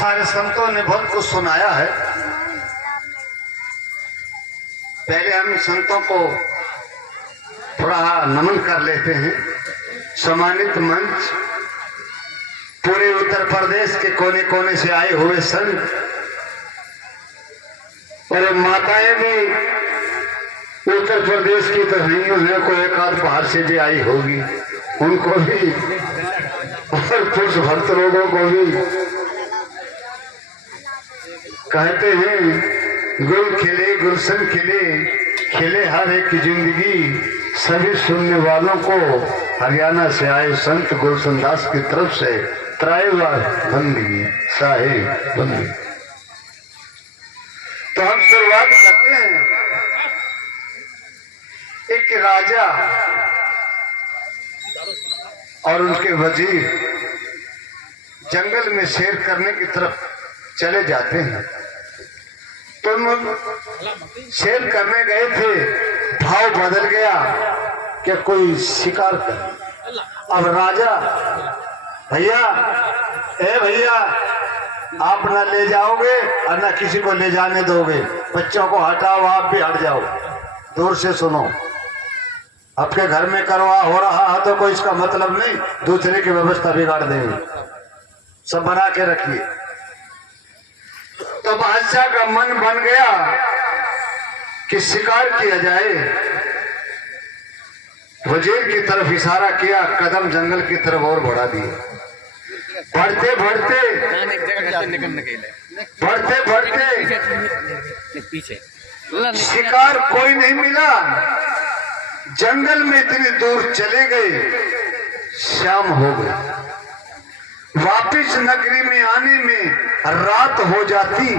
सारे संतों ने बहुत कुछ सुनाया है। पहले हम संतों को थोड़ा नमन कर लेते हैं। सम्मानित मंच, पूरे उत्तर प्रदेश के कोने कोने से आए हुए संत और माताएं भी उत्तर प्रदेश की तो नहीं है, कोई एक आध बाहर से भी आई होगी, उनको भी और पुरुष भक्त लोगों को भी कहते हैं गुल खिले गुलशन खिले, खिले हर एक की जिंदगी। सभी सुनने वालों को हरियाणा से आए संत गुलशन दास की तरफ से त्राईवार बंदगी साहिब बंदगी। तो हम शुरुआत करते हैं। एक राजा और उनके वजीर जंगल में शेर करने की तरफ चले जाते हैं। तो शेर करने गए थे, भाव बदल गया कि कोई शिकार कर। अब राजा, भैया ए भैया, आप ना ले जाओगे और ना किसी को ले जाने दोगे, बच्चों को हटाओ, आप भी हट जाओ, दूर से सुनो। आपके घर में करवा हो रहा है तो कोई इसका मतलब नहीं दूसरे की व्यवस्था बिगाड़ देंगे, सब बना के रखिए। तो बादशाह का मन बन गया कि शिकार किया जाए। वजीर की तरफ इशारा किया, कदम जंगल की तरफ और बढ़ा दिए। बढ़ते बढ़ते बढ़ते बढ़ते पीछे शिकार कोई नहीं मिला। जंगल में इतनी दूर चले गए, शाम हो गई। वापिस नगरी में आने में रात हो जाती।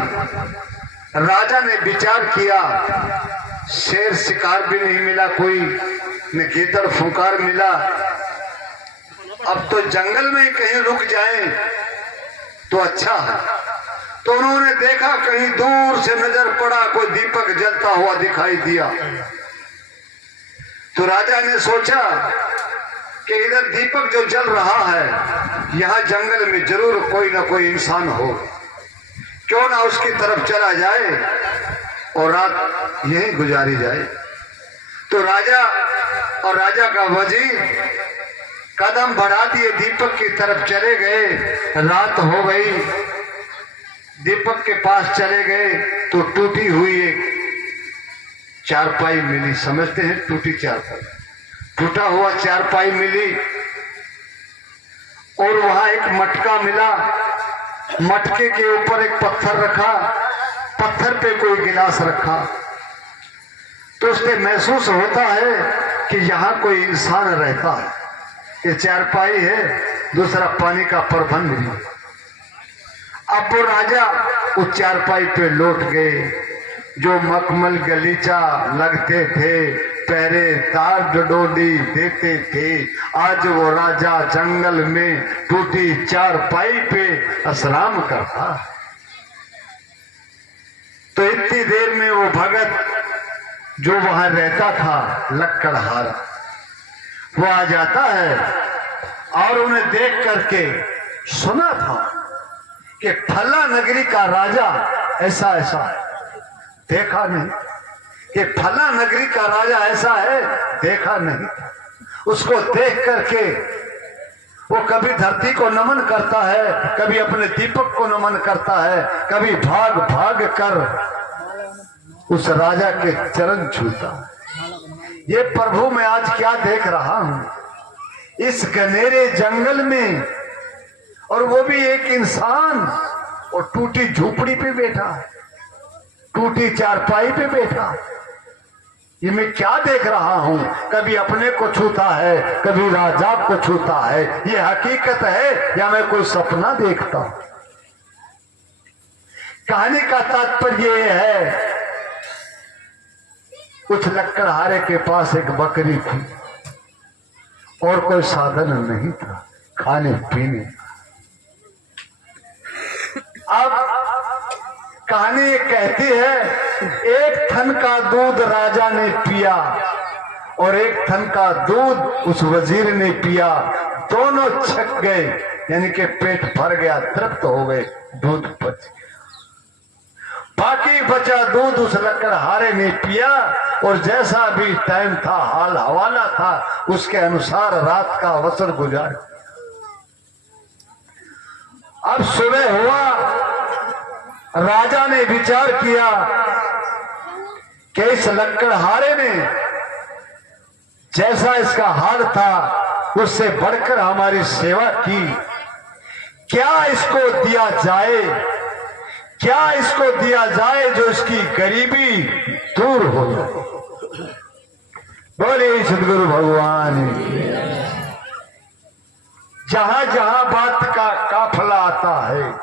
राजा ने विचार किया, शेर शिकार भी नहीं मिला, कोई न गीदड़ फुंकार मिला। अब तो जंगल में कहीं रुक जाएं तो अच्छा है। तो उन्होंने देखा, कहीं दूर से नजर पड़ा, कोई दीपक जलता हुआ दिखाई दिया। तो राजा ने सोचा कि इधर दीपक जो जल रहा है, यहाँ जंगल में जरूर कोई ना कोई इंसान हो, क्यों ना उसकी तरफ चला जाए और रात यहीं गुजारी जाए। तो राजा और राजा का वजीर कदम बढ़ा दिए, दीपक की तरफ चले गए। रात हो गई, दीपक के पास चले गए तो टूटी हुई एक चारपाई मिली। समझते हैं टूटी चारपाई, टूटा हुआ चारपाई मिली। और वहां एक मटका मिला, मटके के ऊपर एक पत्थर रखा, पत्थर पे कोई गिलास रखा। तो उससे महसूस होता है कि यहाँ कोई इंसान रहता है। ये चारपाई है, दूसरा पानी का प्रबंध भी। अब वो राजा उस चारपाई पे लौट गए। जो मखमल गलीचा लगते थे, पहरेदार डोडी देते थे, आज वो राजा जंगल में टूटी चारपाई पे आराम करता। तो इतनी देर में वो भगत जो वहां रहता था, लक्कड़हारा, वो आ जाता है और उन्हें देख करके सुना था कि फला नगरी का राजा ऐसा ऐसा है, देखा नहीं। कि फला नगरी का राजा ऐसा है, देखा नहीं। उसको देख करके वो कभी धरती को नमन करता है, कभी अपने दीपक को नमन करता है, कभी भाग भाग कर उस राजा के चरण छूता है। ये प्रभु मैं आज क्या देख रहा हूं इस घनेरे जंगल में, और वो भी एक इंसान, और टूटी झोपड़ी पे बैठा, टूटी चारपाई पे बैठा। ये मैं क्या देख रहा हूं? कभी अपने को छूता है, कभी राजा को छूता है। ये हकीकत है या मैं कोई सपना देखता हूं? कहानी का तात्पर्य ये है, कुछ लक्कड़हारे के पास एक बकरी थी और कोई साधन नहीं था खाने पीने का। अब कहानी कहती है, एक थन का दूध राजा ने पिया और एक थन का दूध उस वजीर ने पिया। दोनों छक गए। यानी कि पेट भर गया, तृप्त हो गए, दूध बच गया। बाकी बचा दूध उस लकड़हारे ने पिया और जैसा भी टाइम था, हाल हवाला था, उसके अनुसार रात का अवसर गुजार। अब सुबह हुआ, राजा ने विचार किया कि इस लकड़हारे ने जैसा इसका हाल था उससे बढ़कर हमारी सेवा की, क्या इसको दिया जाए, क्या इसको दिया जाए जो इसकी गरीबी दूर हो जाए। बोले सदगुरु भगवान। जहां जहां बात का काफला आता है,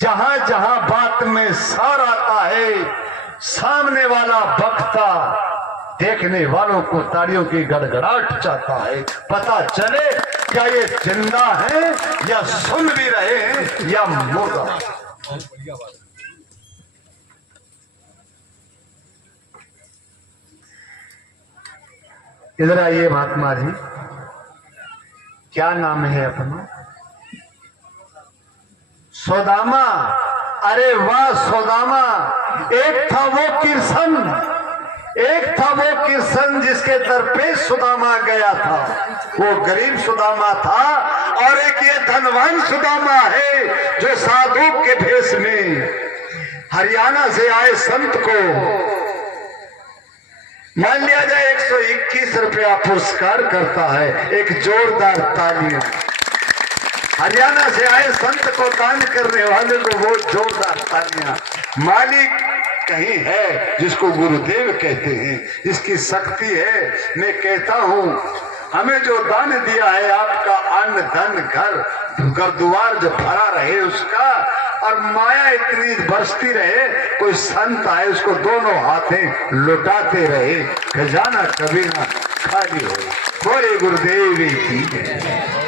जहां जहां बात में सार आता है, सामने वाला वक्ता देखने वालों को तालियों की गड़गड़ाहट चाहता है, पता चले क्या ये जिंदा है या सुन भी रहे हैं या मुर्दा। इधर आइए महात्मा जी, क्या नाम है अपना? सुदामा। अरे वाह सुदामा, एक था वो कृष्ण, एक था वो कृष्ण जिसके दर पे सुदामा गया था, वो गरीब सुदामा था, और एक ये धनवान सुदामा है जो साधु के भेष में हरियाणा से आए संत को मान लिया जाए 121 रुपया पुरस्कार करता है। एक जोरदार तालियां हरियाणा से आए संत को दान करने वाले को, वो जोरदार तालियां। मालिक कहीं है जिसको गुरुदेव कहते हैं, इसकी शक्ति है। मैं कहता हूं हमें जो दान दिया है, आपका अन्न धन घर द्वार जो भरा रहे उसका, और माया इतनी बरसती रहे, कोई संत आए उसको दोनों हाथें लुटाते रहे, खजाना कभी ना खाली हो। बोले गुरुदेव की।